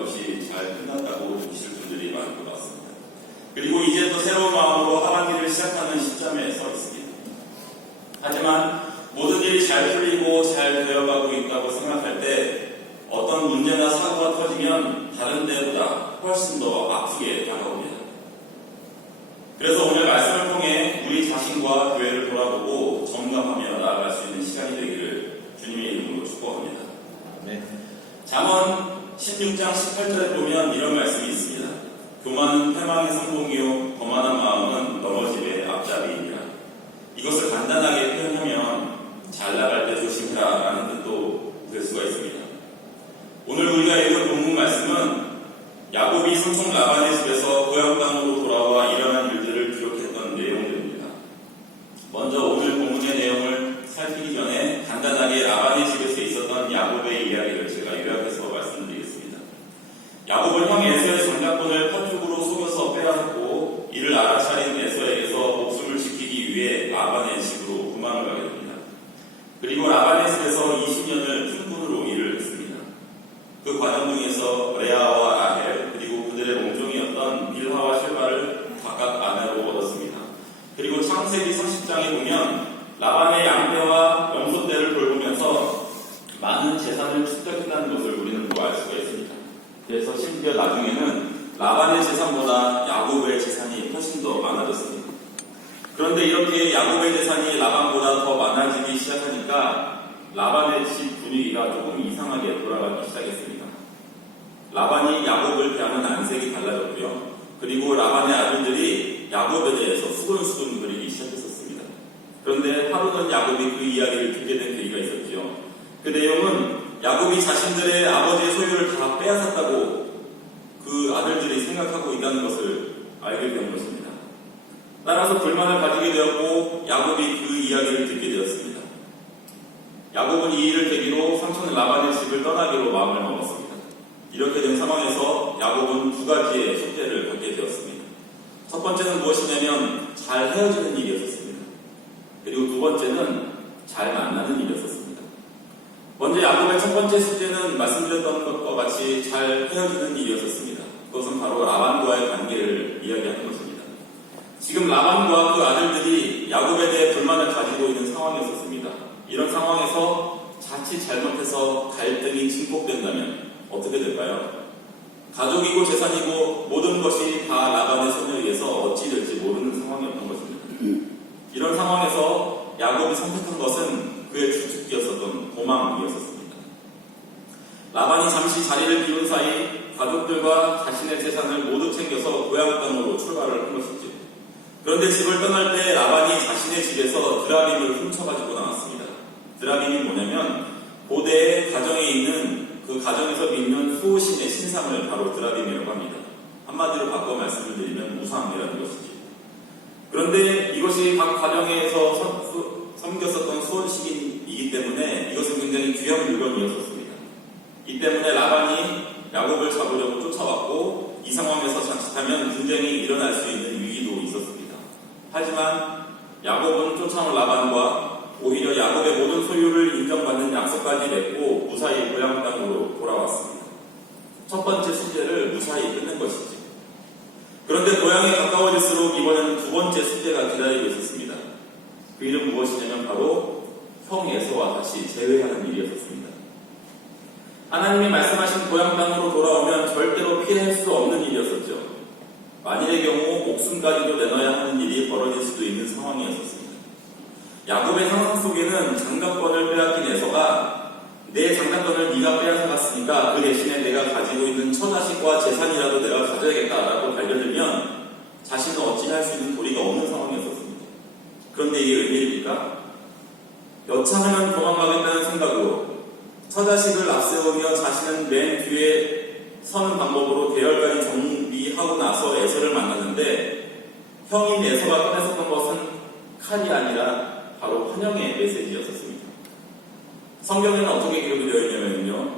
역시 잘 끝났다고 보실 분들이 많을 것 같습니다. 그리고 이제 또 새로운 마음으로 하반기를 시작하는 시점에 서 있습니다. 하지만 모든 일이 잘 풀리고 잘 되어가고 있다고 생각할 때 어떤 문제나 사고가 터지면 다른 때보다 훨씬 더 아프게 다가옵니다. 그래서 오늘 말씀을 통해 우리 자신과 교회를 돌아보고 점검하며 나아갈 수 있는 시간이 되기를 주님의 이름으로 축복합니다. 네. 잠언 16장 18절에 보면 이런 말씀이 있습니다. 교만은 패망의 성공이요 거만한 마음은 넘어짐의 앞잡이이니라. 이것을 간단하게 표현하면 잘 나갈 때 조심해라 라는 뜻도 될 수가 있습니다. 오늘 우리가 읽은 본문 말씀은 야곱이 삼촌 라반의 집에서 고향 땅으로 돌아와 일어난 일들을 기록했던 내용들입니다. 먼저 오늘 본문의 내용을 살피기 전에 간단하게 라반의 집에서 있었던 야곱의 이야기를 제가 요약해서 말씀드리겠습니다. 야곱은 형 에서의 장자권을 팥죽으로 속여서 빼앗았고 이를 알아차린 에서에게서 목숨을 지키기 위해 라반의 집으로 도망을 가게 됩니다. 그리고 라반의 집에서 20년을 푼분으로 일을 했습니다. 그 과정 중에서 레아와 라헬 그리고 그들의 몽종이었던 빌하와 실바를 각각 아내로 얻었습니다. 그리고 창세기 30장에 보면 라반의 양떼와 염소떼를 돌보면서 많은 재산을 축적했다는 것을 우리는 알 수가 있습니다. 그래서 심지어 나중에는 라반의 재산보다 야곱의 재산이 훨씬 더 많아졌습니다. 그런데 이렇게 야곱의 재산이 라반보다 더 많아지기 시작하니까 라반의 집 분위기가 조금 이상하게 돌아가기 시작했습니다. 라반이 야곱을 대하는 안색이 달라졌고요. 그리고 라반의 아들들이 야곱에 대해서 수근수근 거리기 시작했었습니다. 그런데 하루는 야곱이 그 이야기를 듣게 된 계기가 있었죠. 그 내용은 야곱이 자신들의 아버지의 소유를 다 빼앗았다고 그 아들들이 생각하고 있다는 것을 알게 된 것입니다. 따라서 불만을 가지게 되었고 야곱이 그 이야기를 듣게 되었습니다. 야곱은 이 일을 계기로 삼촌 라반의 집을 떠나기로 마음을 먹었습니다. 이렇게 된 상황에서 야곱은 두 가지의 숙제를 받게 되었습니다. 첫 번째는 무엇이냐면 잘 헤어지는 일이었습니다. 그리고 두 번째는 잘 만나는 일이었습니다. 먼저 야곱의 첫 번째 숙제는 말씀드렸던 것과 같이 잘 헤어지는 일이었습니다. 그것은 바로 라반과의 관계를 이야기하는 것입니다. 지금 라반과 그 아들들이 야곱에 대해 불만을 가지고 있는 상황이었습니다. 이런 상황에서 자칫 잘못해서 갈등이 증폭된다면 어떻게 될까요? 가족이고 재산이고 모든 것이 다 라반의 손에 의해서 어찌 될지 모르는 상황이었던 것입니다. 이런 상황에서 야곱이 선택한 것은 그의 주특기였었던 도망이었습니다. 라반이 잠시 자리를 비운 사이 가족들과 자신의 재산을 모두 챙겨서 고향 땅으로 출발을 한 것이죠. 그런데 집을 떠날 때 라반이 자신의 집에서 드라빔을 훔쳐가지고 나왔습니다. 드라빔이 뭐냐면 고대의 가정에 있는 그 가정에서 믿는 수호신의 신상을 바로 드라빔이라고 합니다. 한마디로 바꿔 말씀을 드리면 우상이라는 것이지. 그런데 이것이 각 가정에서 섬겼었던 수호신이기 때문에 이것은 굉장히 귀한 물건이었습니다. 이 때문에 라반이 야곱을 잡으려고 쫓아왔고 이 상황에서 자칫하면 분쟁이 일어날 수 있는 위기도 있었습니다. 하지만 야곱은 쫓아온 라반과 오히려 야곱의 모든 소유를 인정받는 약속까지 맺고 무사히 고향 땅으로 돌아왔습니다. 첫 번째 숙제를 무사히 끝낸 것이지. 그런데 고향에 가까워질수록 이번에는 두 번째 숙제가 기다리고 있었습니다. 그 일은 무엇이냐면 바로 형 에서와 다시 재회하는 일이었습니다. 하나님이 말씀하신 고향 땅으로 돌아오면 절대로 피할 수 없는 일이었었죠. 만일의 경우 목숨까지도 내놔야 하는 일이 벌어질 수도 있는 상황이었습니다. 야곱의 상상 속에는 장자권을 빼앗긴 에서가 내 장자권을 네가 빼앗아갔으니까 그 대신에 내가 가지고 있는 처자식과 재산이라도 내가 가져야겠다라고 달려들면 자신은 어찌할 수 있는 도리가 없는 상황이었습니다. 그런데 이게 웬일입니까? 여차하면 도망가겠다는 생각으로 처자식을 앞세우며 자신은 맨 뒤에 서는 방법으로 대열까지 정비하고 나서 에서를 만났는데 형인 에서가 꺼냈었던 것은 칼이 아니라 바로 환영의 메시지였었습니다. 성경에는 어떻게 기록이 되어 있냐면요.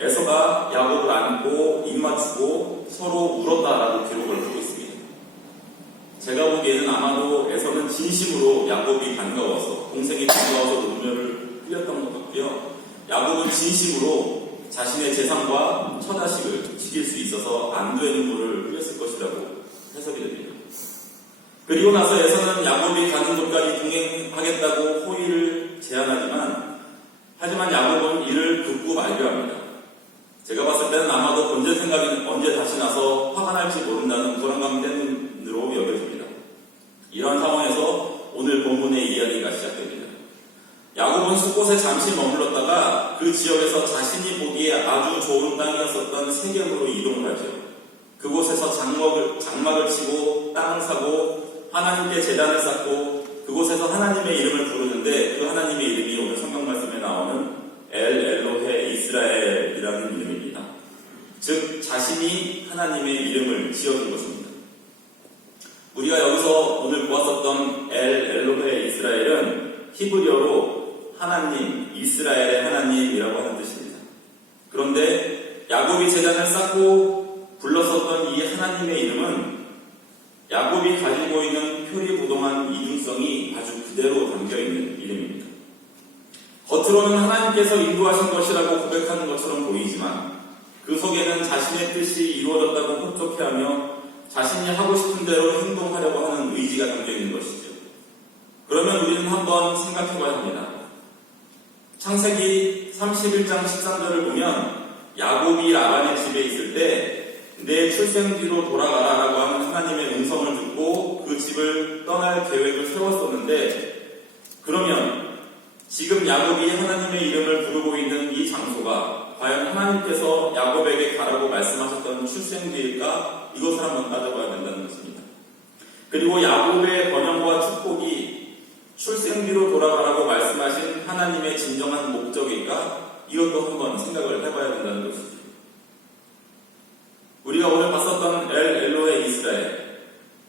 에서가 야곱을 안고 입 맞추고 서로 울었다라고 기록을 하고 있습니다. 제가 보기에는 아마도 에서는 진심으로 야곱이 반가워서 동생이 반가워서 눈물을 흘렸던 것 같고요. 야곱은 진심으로 자신의 재산과 한 처자식을 지킬 수 있어서 안 되는 물을 흘렸을 것이라고 해석이 됩니다. 그리고 나서 에서는 야곱이 가는 곳까지 동행하겠다고 호의를 제안하지만 하지만 야곱은 이를 극구 만류합니다. 제가 봤을 때는 아마도 번제 생각이 언제 다시 나서 화가 날지 모른다는 불안감 때문으로 여겨집니다. 이런 상황에서 오늘 본문의 이야기가 시작됩니다. 야곱은 숫곳에 잠시 머물렀다가 그 지역에서 자신이 보기에 아주 좋은 땅이었었던 세겜으로 이동을 하죠. 그곳에서 장막을 치고 땅을 사고 하나님께 제단을 쌓고 그곳에서 하나님의 이름을 부르는데 그 하나님의 이름이 오늘 성경 말씀에 나오는 엘 엘로헤 이스라엘이라는 이름입니다. 즉 자신이 하나님의 이름을 지어준 것입니다. 우리가 여기서 오늘 보았었던 엘 엘로헤 이스라엘은 히브리어로 하나님, 이스라엘의 하나님이라고 하는 뜻입니다. 그런데 야곱이 제단을 쌓고 불렀었던 이 하나님의 이름은 야곱이 가지고 있는 표리부동한 이중성이 아주 그대로 담겨있는 이름입니다. 겉으로는 하나님께서 인도하신 것이라고 고백하는 것처럼 보이지만 그 속에는 자신의 뜻이 이루어졌다고 흡족해하며 자신이 하고 싶은 대로 행동하려고 하는 의지가 담겨있는 것이죠. 그러면 우리는 한번 생각해봐야 합니다. 창세기 31장 13절을 보면 야곱이 라반의 집에 있을 때 내 출생지로 돌아가라 라고 하는 하나님의 음성을 듣고 그 집을 떠날 계획을 세웠었는데 그러면 지금 야곱이 하나님의 이름을 부르고 있는 이 장소가 과연 하나님께서 야곱에게 가라고 말씀하셨던 출생지일까? 이것을 한번 따져봐야 된다는 것입니다. 그리고 야곱의 번영과 축복이 출생지로 돌아가라고 말씀하신 하나님의 진정한 목적일까? 이것도 한번 생각을 해봐야 된다는 것이죠. 우리가 오늘 봤었던 엘 엘로헤 이스라엘,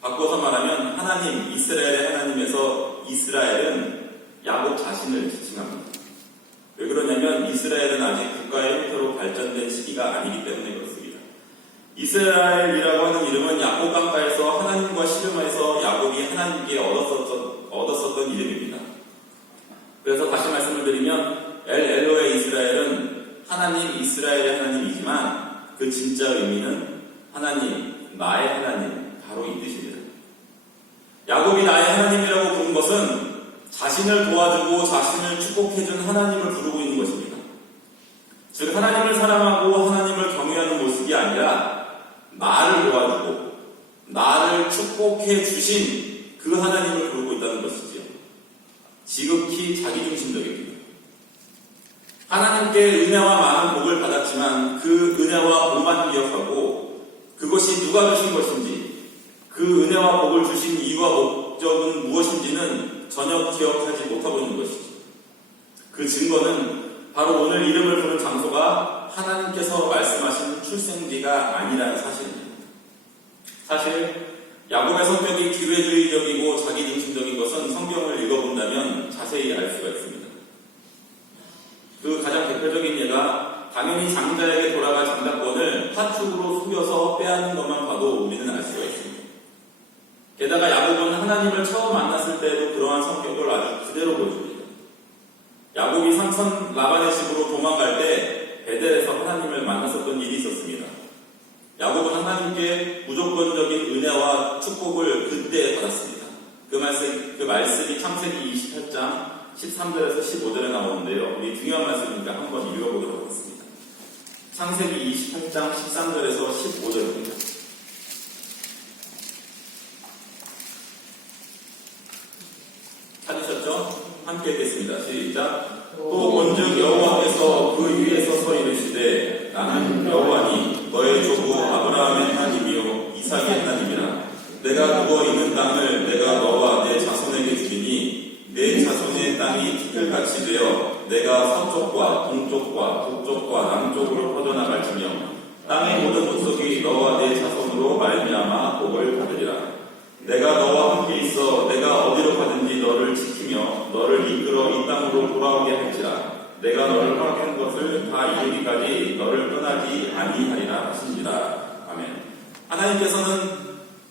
바꿔서 말하면 하나님, 이스라엘의 하나님에서 이스라엘은 야곱 자신을 지칭합니다. 왜 그러냐면 이스라엘은 아직 국가의 형태로 발전된 시기가 아니기 때문에 그렇습니다. 이스라엘이라고 하는 이름은 야곱 강가에서 하나님과 씨름해서 야곱이 하나님께 얻었었던 이름입니다. 그래서 다시 말씀을 드리면 엘 엘로헤 이스라엘은 하나님, 이스라엘의 하나님이지만 그 진짜 의미는 하나님, 나의 하나님, 바로 이 뜻입니다. 야곱이 나의 하나님이라고 부른 것은 자신을 도와주고 자신을 축복해준 하나님을 부르고 있는 것입니다. 즉 하나님을 사랑하고 하나님을 경외하는 모습이 아니라 나를 도와주고 나를 축복해 주신 그 하나님을 부르고 있다는 것이지요. 지극히 자기중심적입니다. 하나님께 은혜와 많은 복을 받았지만 그 은혜와 복만 기억하고 그것이 누가 주신 것인지 그 은혜와 복을 주신 이유와 목적은 무엇인지는 전혀 기억하지 못하고 있는 것이죠. 그 증거는 바로 오늘 이름을 부른 장소가 하나님께서 말씀하신 출생지가 아니라는 사실입니다. 사실 야곱의 성격이 기회주의적이고 자기중심적인 것은 성경을 읽어본다면 자세히 알 수가 있습니다. 그 가장 대표적인 예가 당연히 장자에게 돌아갈 장자권을 파축으로 속여서 빼앗는 것만 봐도 우리는 알 수가 있습니다. 게다가 야곱은 하나님을 처음 만났을 때에도 그러한 성격을 아주 그대로 보여줍니다. 야곱이 삼촌 라반의 집으로 도망갈 때 베델에서 하나님을 만났었던 일이 있었습니다. 야곱은 하나님께 무조건적인 은혜와 축복을 그때 받았습니다. 그 말씀이 창세기 28장 13절에서 15절에 나오는데요. 우리 중요한 말씀이니까 한번 읽어보도록 하겠습니다. 창세기 28장 13절에서 15절입니다. 찾으셨죠? 함께 읽겠습니다. 시작. 또 본즉 여호와께서 그 위에서 서 이르시되 나는 여호와니 너의 조부 아브라함의 하나님이요 이삭의 하나님이라. 내가 누워 있는 땅을 내가 너와 내 자손에게 주리니 내 자손의 땅이 티끌같이 되어 내가 서쪽과 동쪽과 북쪽과 남쪽으로 퍼져나갈지며 땅의 모든 족속이 너와 내 자손으로 말미암아 복을 받으리라. 내가 너와 함께 있어 내가 어디로 가든지 너를 지키며 너를 이끌어 이 땅으로 돌아오게 할지라. 내가 너를 허락한 것을 다 이루기까지 너를 떠나지 아니하리라 하시니라. 아멘. 하나님께서는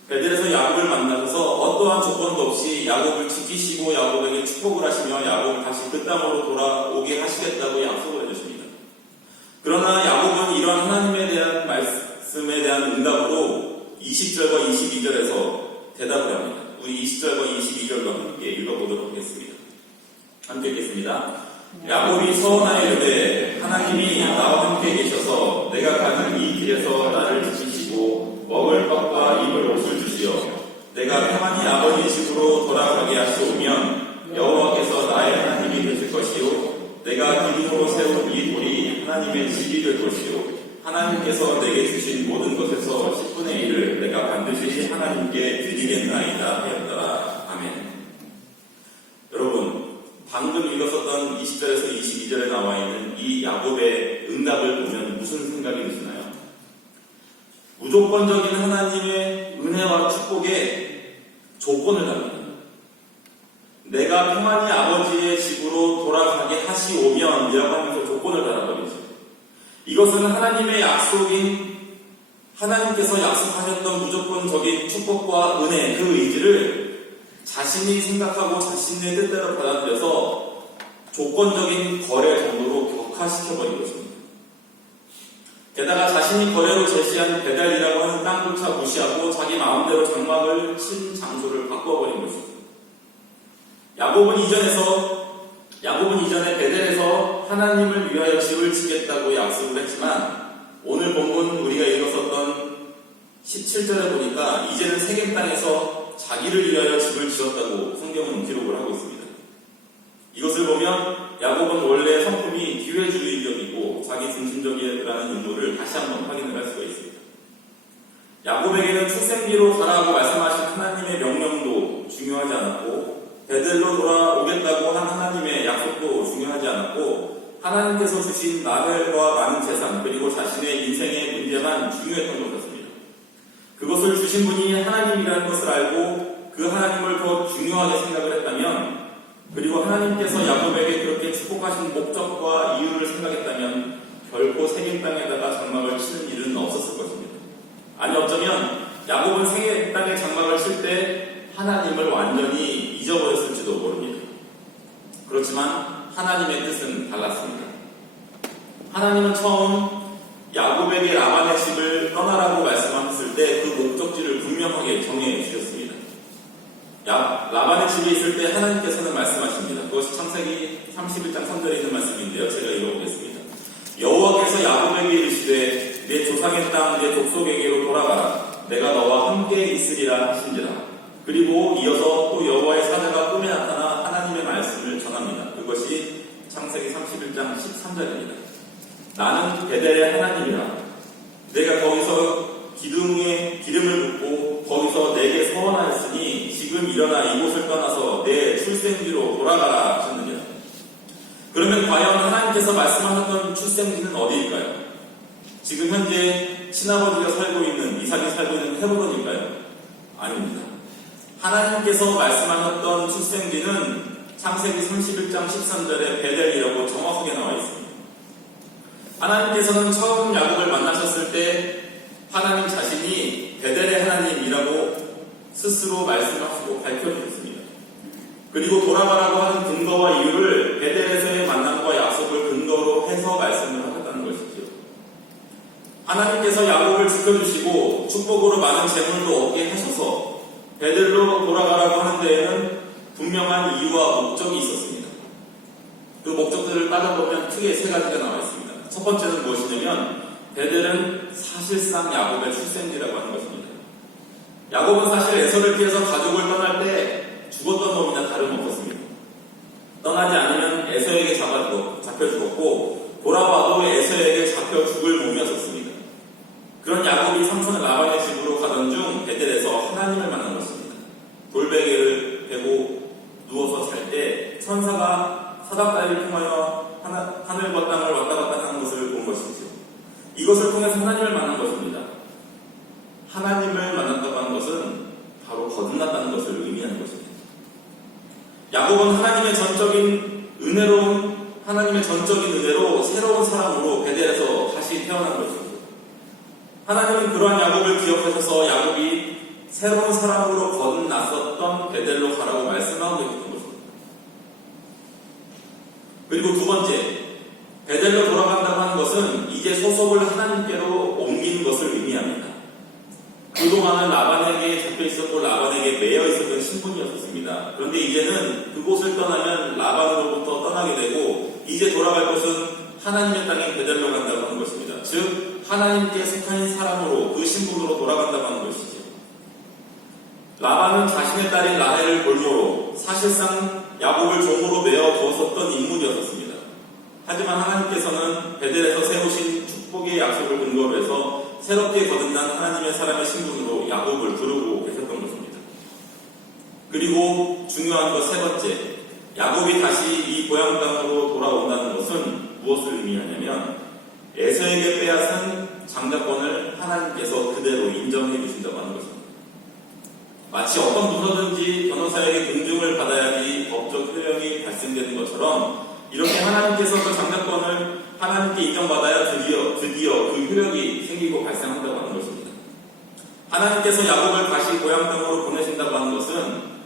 베델에서 야곱을 만나셔서 어떠한 조건도 없이 야곱을 지키시고 야곱에게 축복을 하시며 야곱을 다시 그 땅으로 돌아오게 하시겠다고 약속을 해주십니다. 그러나 야곱은 이러한 하나님에 대한 말씀에 대한 응답으로 20절과 22절에서 대답을 합니다. 우리 20절과 22절과 함께 읽어보도록 하겠습니다. 함께 읽겠습니다. 야곱이 서원하여 이르되 하나님이 나와 함께 계셔서 내가 가는 이 길에서 나를 지키시고 먹을 떡과 입을 옷을 주시어 내가 평안히 아버지 집으로 돌아가게 하시오면 여호와께서 나의 하나님이 되실 것이요 내가 기둥으로 세운 이 돌이 하나님의 집이 될 것이요 하나님께서 내게 주신 모든 것에서 10분의 1을 내가 반드시 하나님께 드리겠나이다 하였더라. 아멘. 여러분, 방금 읽었었던 20절에서 22절에 나와 있는 이 야곱의 응답을 보면 무슨 생각이 드시나요? 무조건적인 하나님의 은혜와 축복에 조건을 답니다. 내가 평안히 아버지의 집으로 돌아가게 하시오면 이라고 하면서 조건을 달아버리죠. 이것은 하나님의 약속인 하나님께서 약속하셨던 무조건적인 축복과 은혜 그 의지를 자신이 생각하고 자신의 뜻대로 받아들여서 조건적인 거래 정도로 격화시켜버린 것입니다. 게다가 자신이 거래로 제시한 배달이라고 하는 땅조차 무시하고 자기 마음대로 장막을 친 장소를 바꿔버린 것입니다. 야곱은 이전에 베델에서 하나님을 위하여 집을 짓겠다고 약속을 했지만 오늘 본문 우리가 읽었었던 17절에 보니까 이제는 세겜 땅에서 자기를 위하여 집을 지었다고 성경은 기록을 하고 있습니다. 이것을 보면 야곱은 원래 성품이 기회주의적이고 자기 중심적이라는 의무를 다시 한번 확인을 할 수가 있습니다. 야곱에게는 출생지로 가라고 말씀하신 하나님의 명령도 중요하지 않았고 베델로 돌아오겠다고 한 하나님의 약속도 중요하지 않았고 하나님께서 주신 나벨과 많은 재산 그리고 자신의 인생의 문제만 중요했던 것 같습니다. 그것을 주신 분이 하나님이라는 것을 알고 그 하나님을 더 중요하게 생각을 했다면 그리고 하나님께서 야곱에게 그렇게 축복하신 목적과 이유를 생각했다면 결코 세겜 땅에다가 장막을 치는 일은 없었을 것입니다. 아니 어쩌면 야곱은 세겜 땅에 장막을 칠 때 하나님을 완전히 잊어버렸을지도 모릅니다. 그렇지만 하나님의 뜻은 달랐습니다. 하나님은 처음 야곱에게 라반의 집을 떠나라고 말씀하셨을 때 그 목적지를 분명하게 정해 주셨습니다. 라반의 집에 있을 때 하나님께서는 말씀하십니다. 그것이 창세기 31장 3절에 있는 말씀인데요. 제가 읽어보겠습니다. 여호와께서 야곱에게 이르시되 내 조상의 땅 내 족속에게로 돌아가라. 내가 너와 함께 있으리라 하신지라. 그리고 이어서 또 여호와의 사자가 꿈에 나타나 하나님의 말씀을 전합니다. 그것이 창세기 31장 13절입니다. 나는 베델의 하나님이라. 내가 거기서 기둥에 기름을 붓고 거기서 내게 서원하였으니 지금 일어나 이곳을 떠나서 내 출생지로 돌아가라 하셨느니라. 그러면 과연 하나님께서 말씀하셨던 출생지는 어디일까요? 지금 현재 친아버지가 살고 있는 이삭이 살고 있는 헤브론일까요? 아닙니다. 하나님께서 말씀하셨던 출생지는 창세기 31장 13절에 베델이라고 정확하게 나와 있습니다. 하나님께서는 처음 야곱을 만나셨을 때 하나님 자신이 베델의 하나님이라고 스스로 말씀하시고 밝혀주셨습니다. 그리고 돌아가라고 하는 근거와 이유를 베델에서의 만남과 약속을 근거로 해서 말씀을 하셨다는 것이죠. 하나님께서 야곱을 지켜주시고 축복으로 많은 재물도 얻게 하셔서 베델로 돌아가라고 하는 데에는 분명한 이유와 목적이 있었습니다. 그 목적들을 따져보면 크게 세 가지가 나와 있습니다. 첫 번째는 무엇이냐면 베델은 사실상 야곱의 출생지라고 하는 것입니다. 야곱은 사실 에서를 피해서 가족을 떠날 때 죽었던 놈이나 다름없었습니다. 떠나지 않으면 에서에게 잡혀 죽었고 돌아와도 에서에게 잡혀 죽을 몸이었습니다. 그런 야곱이 삼손 라반의 집으로 가던 중 베델에서 하나님을 만난 것입니다. 돌베개를 베고 누워서 잘 때 천사가 사닥다리를 통하여 하늘과 땅을 왔다 갔다 하는 것을 본 것이죠. 이것을 통해서 하나님을 만난 것입니다. 하나님을 만났다고 하는 것은 바로 거듭났다는 것을 의미하는 것입니다. 야곱은 하나님의 전적인 은혜로 새로운 사람으로 베델에서 다시 태어난 것입니다. 하나님은 그러한 야곱을 기억하셔서 야곱이 새로운 사람으로 거듭났었던 베델로 가라고 말씀하고 있는 것입니다. 그리고 두 번째, 베델로 돌아간다고 하는 것은 이제 소속을 하나님께로 옮긴 것을 의미합니다. 그동안은 라반에게 잡혀 있었고 라반에게 매여 있었던 신분이었습니다. 그런데 이제는 그곳을 떠나면 라반으로부터 떠나게 되고 이제 돌아갈 곳은 하나님의 땅에 베델로 간다고 하는 것입니다. 즉 하나님께 속한 사람으로 그 신분으로 돌아간다고 하는 것이죠. 라반은 자신의 딸인 라헬을 볼모로 사실상 야곱을 종으로 메어 두었었던 인물이었습니다. 하지만 하나님께서는 베델에서 세우신 축복의 약속을 근거로 해서 새롭게 거듭난 하나님의 사람의 신분으로 야곱을 부르고 계셨던 것입니다. 그리고 중요한 것 세 번째, 야곱이 다시 이 고향 땅으로 돌아온다는 것은 무엇을 의미하냐면 에서에게 빼앗은 장자권을 하나님께서 그대로 인정해 주신다고 하는 것입니다. 마치 어떤 부서든지 변호사에게 공증을 받아야지 법적 효력이 발생되는 것처럼 이렇게 하나님께서 그 장자권을 하나님께 인정받아야 드디어 그 효력이 생기고 발생한다고 하는 것입니다. 하나님께서 야곱을 다시 고향 땅으로 보내신다고 하는 것은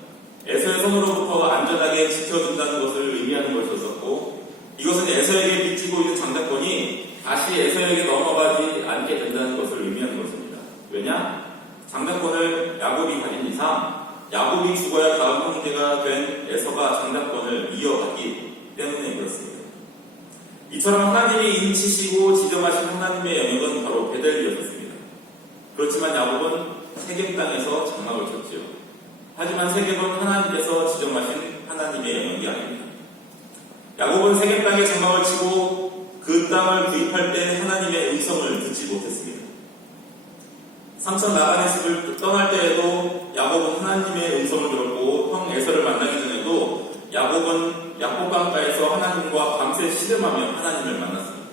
에서의 손으로부터 안전하게 지켜준다는 것을 의미하는 것이었고 이것은 에서에게 빚지고 있는 장자권이 다시 에서에게 넘어가지 않게 된다는 것을 의미하는 것입니다. 왜냐? 장자권을 야곱이 가진 이상 야곱이 죽어야 다음 형제가 된 에서가 장자권을 이어가기 때문에 그렇습니다. 이처럼 하나님이 인치시고 지정하신 하나님의 영역은 바로 베델이었습니다. 그렇지만 야곱은 세겜 땅에서 장막을 쳤지요. 하지만 세겜은 하나님께서 지정하신 하나님의 영역이 아닙니다. 야곱은 세겜 땅에 장막을 치고 그 땅을 구입할 때 하나님의 음성을 듣지 못했습니다. 삼촌 라반의 집을 떠날 때에도 야곱은 하나님의 음성을 들었고 형 에서를 만나기 전에도 야곱은 약복강가에서 하나님과 밤새 씨름하며 하나님을 만났습니다.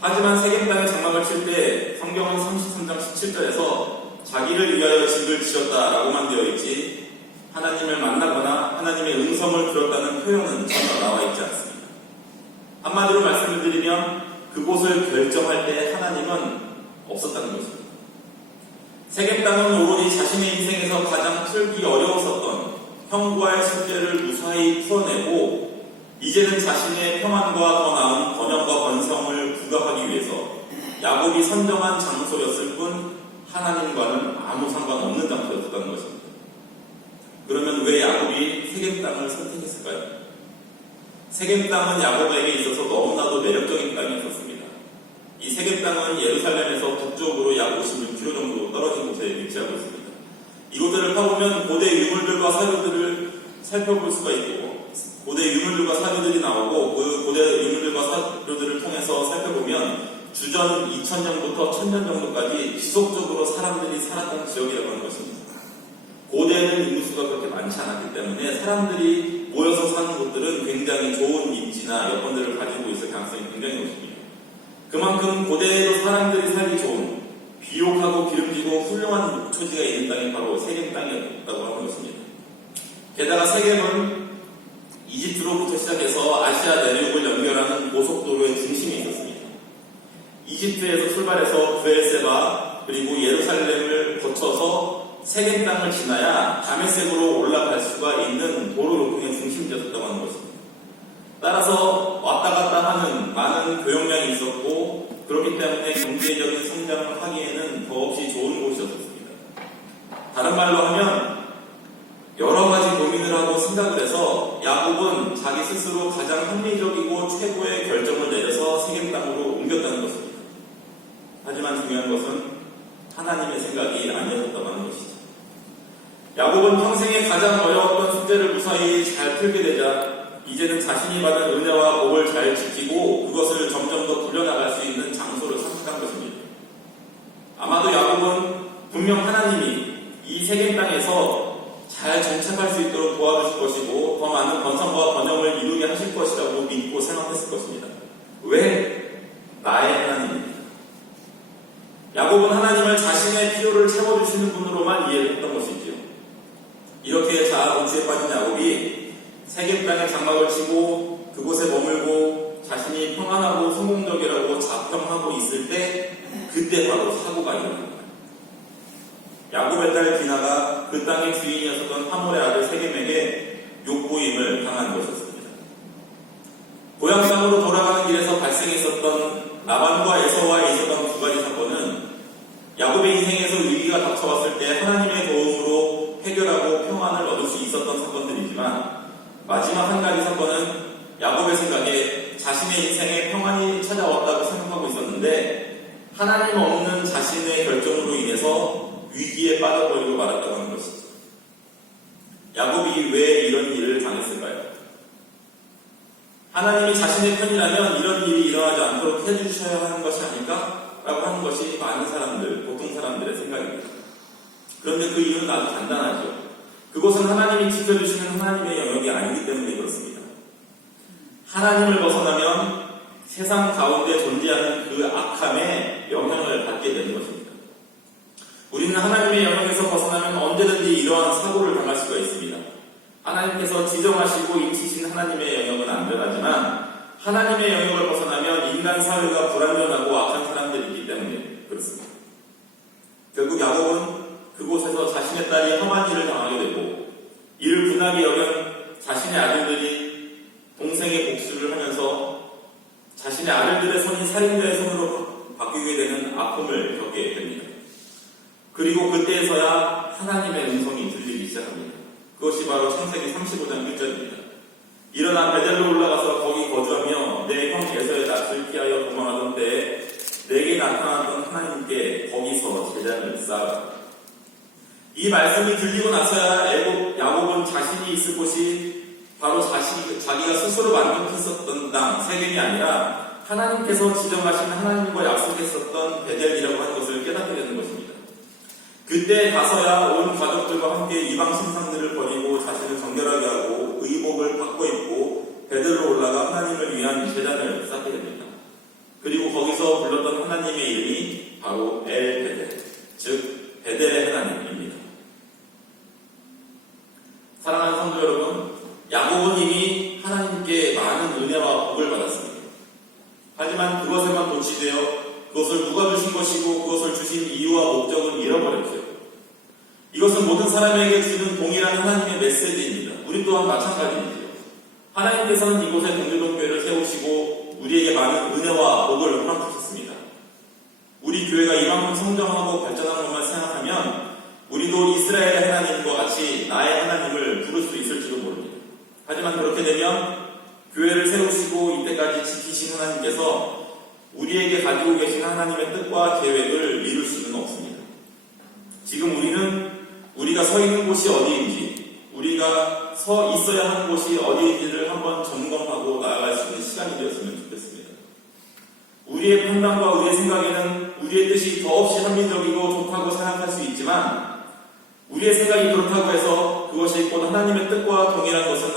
하지만 세겜 땅에 장막을 칠 때 성경은 33장 17절에서 자기를 위하여 집을 지었다라고만 되어 있지 하나님을 만나거나 하나님의 음성을 들었다는 표현은 전혀 나와 있지 않습니다. 한마디로 말씀을 드리면 그곳을 결정할 때 하나님은 없었다는 것입니다. 세겜 땅은 오로지 자신의 인생에서 가장 풀기 어려웠었던 형과의 숙제를 무사히 풀어내고 이제는 자신의 평안과 더 나은 번영과 번성을 부각하기 위해서 야곱이 선정한 장소였을 뿐 하나님과는 아무 상관없는 장소였다는 것입니다. 그러면 왜 야곱이 세겜 땅을 선택했을까요? 세겜 땅은 야곱에게 있어서 너무나도 매력적인 땅이었습니다. 이 세겜 땅은 예루살렘에서 북쪽으로 약 56km 정도 떨어진 곳에 위치하고 있습니다. 이곳들을 파보면 고대 유물들과 사료들을 살펴볼 수가 있고 고대 유물들과 사료들이 나오고 그 고대 유물들과 사료들을 통해서 살펴보면 주전 2000년부터 1000년 정도까지 지속적으로 사람들이 살았던 지역이라고 하는 것입니다. 고대에는 인구수가 그렇게 많지 않았기 때문에 사람들이 모여서 사는 곳들은 굉장히 좋은 입지나 여건들을 가지고 있을 가능성이 굉장히 높습니다. 그만큼 고대에도 사람들이 살기 좋은 비옥하고 기름지고 훌륭한 목초지가 있는 땅이 바로 세겜 땅이었다고 하는 것입니다. 게다가 세겜은 이집트로부터 시작해서 아시아 내륙을 연결하는 고속도로의 중심이 있었습니다. 이집트에서 출발해서 브엘세바 그리고 예루살렘을 거쳐서 세겜 땅을 지나야 다메섹으로 올라갈 수가 있는 도로 교통의 중심지였다고 하는 것입니다. 따라서 왔다 갔다 하는 많은 교역량이 있었고 그렇기 때문에 경제적인 성장을 하기에는 더없이 좋은 곳이었습니다. 다른 말로 하면 여러 가지 고민을 하고 생각을 해서 야곱은 자기 스스로 가장 합리적이고 최고의 결정을 내려서 세겜 땅으로 옮겼다는 것입니다. 하지만 중요한 것은 하나님의 생각이 아니었다고 하는 것이죠. 야곱은 평생에 가장 어려웠던 숙제를 무사히 잘 풀게 되자 이제는 자신이 받은 은혜와 복을 잘 지키고 그것을 점점 더 불려나갈 수 있는 장소를 선택한 것입니다. 아마도 야곱은 분명 하나님이 이 세겜 땅에서 잘 정착할 수 있도록 도와주실 것이고 더 많은 번성과 번영을 이루게 하실 것이라고 믿고 생각했을 것입니다. 왜? 나의 하나님입니다. 야곱은 하나님을 자신의 필요를 채워주시는 분으로만 이해를 했던 것이지요. 이렇게 자아 본주에 빠진 야곱이 세겜 땅에 장막을 치고 그곳에 머물고 자신이 평안하고 성공적이라고 자평하고 있을 때 그때 바로 사고가 일어납니다. 야곱의 딸 디나가 그 땅의 주인이었던 하몰의 아들 세겜에게 욕보임을 당한 것이었습니다. 고향 땅으로 돌아가는 길에서 발생했었던 라반과 에서와에 있었던 두 가지 사건은 야곱의 인생에서 위기가 닥쳐왔을 때 하나님의 도움으로 해결하고 평안을 얻을 수 있었던 사건들이지만, 마지막 한 가지 사건은 야곱의 생각에 자신의 인생에 평안이 찾아왔다고 생각하고 있었는데 하나님 없는 자신의 결정으로 인해서 위기에 빠져버리고 말았다고 하는 것이죠. 야곱이 왜 이런 일을 당했을까요? 하나님이 자신의 편이라면 이런 일이 일어나지 않도록 해주셔야 하는 것이 아닐까? 라고 하는 것이 많은 사람들, 보통 사람들의 생각입니다. 그런데 그 이유는 아주 간단하죠. 그것은 하나님이 지켜주시는 하나님의 영역이 아니기 때문에 그렇습니다. 하나님을 벗어나면 세상 가운데 존재하는 그 악함에 영향을 받게 되는 것입니다. 우리는 하나님의 영역에서 벗어나면 언제든지 이러한 사고를 당할 수가 있습니다. 하나님께서 지정하시고 인치신 하나님의 영역은 안전하지만 하나님의 영역을 벗어나면 인간 사회가 불안전하고 악한 사람들이 있기 때문에 그렇습니다. 결국 야곱은 그곳에서 자신의 딸이 험한 일을 당하게 되고 이를 분하게 여긴 자신의 아들들이 동생의 복수를 하면서 자신의 아들들의 손이 살인자의 손으로 바뀌게 되는 아픔을 겪게 됩니다. 그리고 그때에서야 하나님의 음성이 들리기 시작합니다. 그것이 바로 창세기 35장 1절입니다. 일어나 베델로 올라가서 거기 거주하며 내 형 에서의 낯을 피하여 도망하던 때에 내게 나타났던 하나님께 거기서 제단을 쌓아라. 이 말씀이 들리고 나서야 야곱은 자신이 있을 곳이 바로 자기가 스스로 만족했었던 땅, 세겜이 아니라 하나님께서 지정하신 하나님과 약속했었던 베델이라고 하는 것을 깨닫게 되는 것입니다. 그때 가서야 온 가족들과 함께 이방 신상들을 버리고 자신을 정결하게 하고 의복을 바꿔 입고 베델로 올라가 하나님을 위한 제단을 쌓게 됩니다. 그리고 거기서 불렀던 하나님의 이름이 바로 엘 베델, 즉 베델의 하나님입니다. 사랑하는 성도 여러분, 야곱은 이미 하나님께 많은 은혜와 복을 받았습니다. 하지만 그것에만 도취되어 그것을 누가 주신 것이고 그것을 주신 이유와 목적은 잃어버렸죠. 이것은 모든 사람에게 주는 동일한 하나님의 메시지입니다. 우리 또한 마찬가지입니다. 하나님께서는 이곳에 동교동교회를 세우시고 우리에게 많은 은혜와 복을 허락하셨습니다. 우리 교회가 이만큼 성장하고 발전한 것만 생각하면 우리도 이스라엘의 하나님과 같이 나의 하나님을 부를 수 있을지도 모릅니다. 하지만 그렇게 되면 교회를 세우시고 이때까지 지키신 하나님께서 우리에게 가지고 계신 하나님의 뜻과 계획을 이룰 수는 없습니다. 지금 우리가 서 있는 곳이 어디인지, 우리가 서 있어야 하는 곳이 어디인지를 한번 점검하고 나아갈 수 있는 시간이 되었으면 좋겠습니다. 우리의 판단과 우리의 생각에는 우리의 뜻이 더없이 합리적이고 좋다고 생각할 수 있지만 우리의 생각이 그렇다고 해서 그것이 곧 하나님의 뜻과 동일한 것은